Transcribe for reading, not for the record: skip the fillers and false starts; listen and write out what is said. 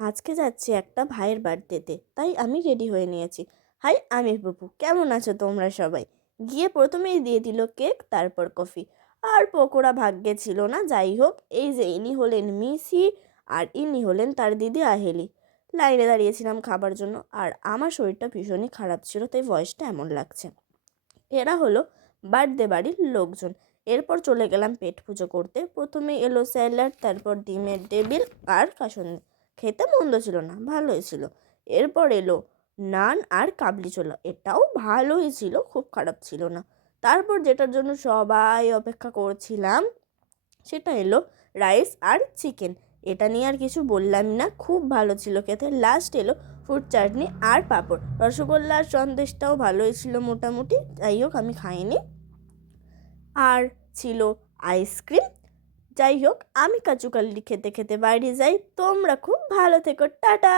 আজকে যাচ্ছি একটা ভাইয়ের বার্থডেতে, তাই আমি রেডি হয়ে নিয়েছি। হাই, আমি বাবু, কেমন আছো তোমরা সবাই? গিয়ে প্রথমেই দিয়ে দিল কেক, তারপর কফি আর পকোড়া। ভাগ্যে ছিল না। যাই হোক, এই যে ইনি হলেন মিসি আর ইনি হলেন তার দিদি আহেলি। লাইনে দাঁড়িয়েছিলাম খাবার জন্য, আর আমার শরীরটা ভীষণই খারাপ ছিল, তাই ভয়েসটা এমন লাগছে। এরা হলো বার্থডে বাড়ির লোকজন। এরপর চলে গেলাম পেট পুজো করতে। প্রথমে এলো স্যালাড, তারপর ডিমের টেবিল আর কাসন্দি। খেতে মন্দ ছিল না, ভালোই ছিল। এরপর এলো নান আর কাবলি ছোলা, এটাও ভালোই ছিল, খুব খারাপ ছিল না। তারপর যেটার জন্য সবাই অপেক্ষা করছিলাম, সেটা এলো রাইস আর চিকেন। এটা নিয়ে আর কিছু বললাম না, খুব ভালো ছিল খেতে। লাস্ট এলো ফ্রুট চাটনি আর পাঁপড়। রসগোল্লা আর সন্দেশটাও ভালোই ছিল মোটামুটি, যাই হোক আমি খাইনি। আর ছিল আইসক্রিম। যাই হোক, আমি কাচুকাল্লি খেতে খেতে বাইরে যাই। তোমরা খুব ভালো থেকো, টাটা।